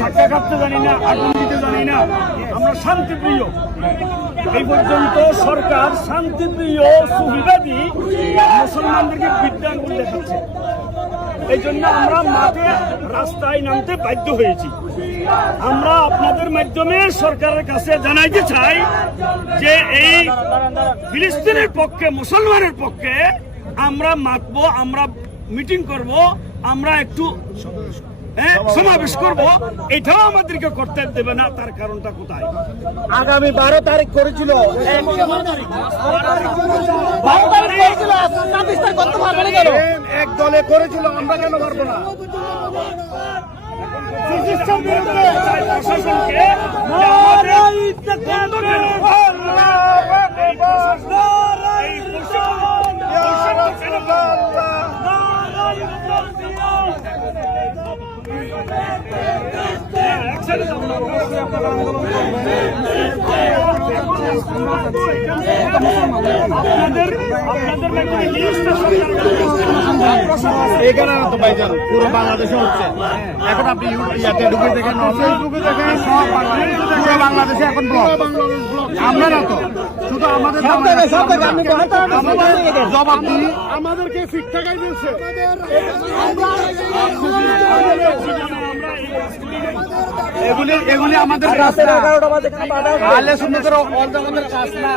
ধাক্কা খাচ্ছে জানি না, আগুন দিতে জানি না। আমরা শান্তিপ্রিয়। এই পর্যন্ত সরকার শান্তিপ্রিয় সুবিধাদি মুসলমানদেরকে বিদ্যা আঙ্গুল দেখাচ্ছে। এই জন্য আমরা মাঠে রাস্তায় নামতে বাধ্য হয়েছি। আমরা আপনাদের মাধ্যমে সরকারের কাছে জানাইতে চাই যে এই ফিলিস্তিনের পক্ষে, মুসলমানের পক্ষে আমরা মাতবো, আমরা মিটিং করব, আমরা একটু সমাবেশ করব। এটাও আমাদেরকে করতে দেবে না তার কারণটা কোথায়? আগামী বারো তারিখ করেছিল। এক দলে করেছিল আমরা কেন পারব না? প্রশাসনকে যে আমাদের বন্ধ কেন? এই প্রশাসন- এই প্রশাসন- প্রশাসন কেন বন্ধ? একসাথে যাব না। আপনাদের আপনাদের এখানে তো ভাইজান পুরো বাংলাদেশে হচ্ছে। এখন আপনি ইয়াতে ঢুকে দেখেন ফেসবুকে দেখেন সব পুরো বাংলাদেশে এখন ব্লক আমরা না তো শুধু আমাদের সব জায়গায় সব জায়গায় আপনি বলেন তো, আমাদের জবাব দিই। আমাদেরকে এগুলি এগুলি আমাদের কাজ না অল জামাতের কাজ না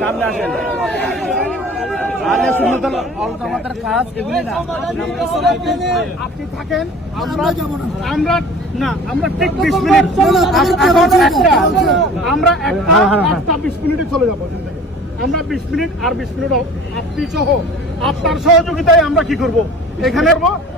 সামনে আসেন। আহলে সুন্নতের অল জামাতের কাজ এগুলি না। আপনি থাকেন আমরা আমরা না আমরা ঠিক বিশ মিনিট। আমরা একটা একটা বিশ মিনিটে চলে যাব আমরা বিশ মিনিট আর বিশ মিনিট আপনি সহ আপনার সহযোগিতায় আমরা কি করব? এখানে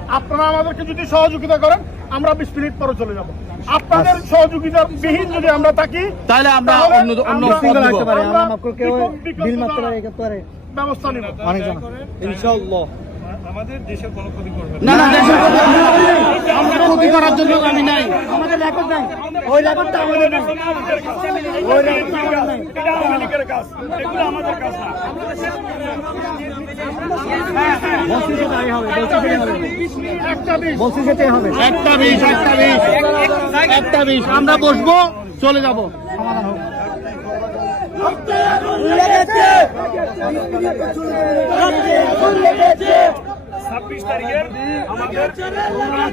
আপনারা আমাদেরকে যদি সহযোগিতা করেন আমরা বিশ মিনিট পরে চলে যাব। আপনাদের সহযোগিতার বিহীন যদি আমরা থাকি তাহলে আমরা অন্য অন্য আমরা- সিঙ্গেল রাখতে পারি আমরা আমরা মাত্র কেউ বিল মাত্র দ্বারা রাখতে পারে ব্যবস্থা নিব। অনেকজন। ইনশাআল্লাহ। আমাদের দেশের কোনো ক্ষতি করবে না। না দেশের ক্ষতি আমরা ক্ষতি করার জন্য আমি নাই। আমাদের রেকর্ড নাই। ওই রেকর্ডটা আমাদের নাই। ওই এটা আওয়ামী লীগের কাজ। এগুলো আমাদের কাজ না। একটা বিষ একটা বিষ একটা বিষ আমরা বসবো চলে যাব। সমাধান হোক। ছাব্বিশ তারিখের আমাদের উনার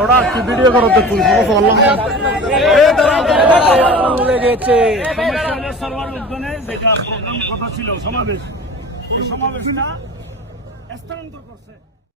ওরা কি ভিডিও করো তো তুই? সমস্যা বললাম। লেগেছে সমস্যা গেছে। সর্বার উদ্যানে যেটা প্রোগ্রাম কথা ছিল সমাবেশ। এই সমাবেশটা স্থানান্তর করা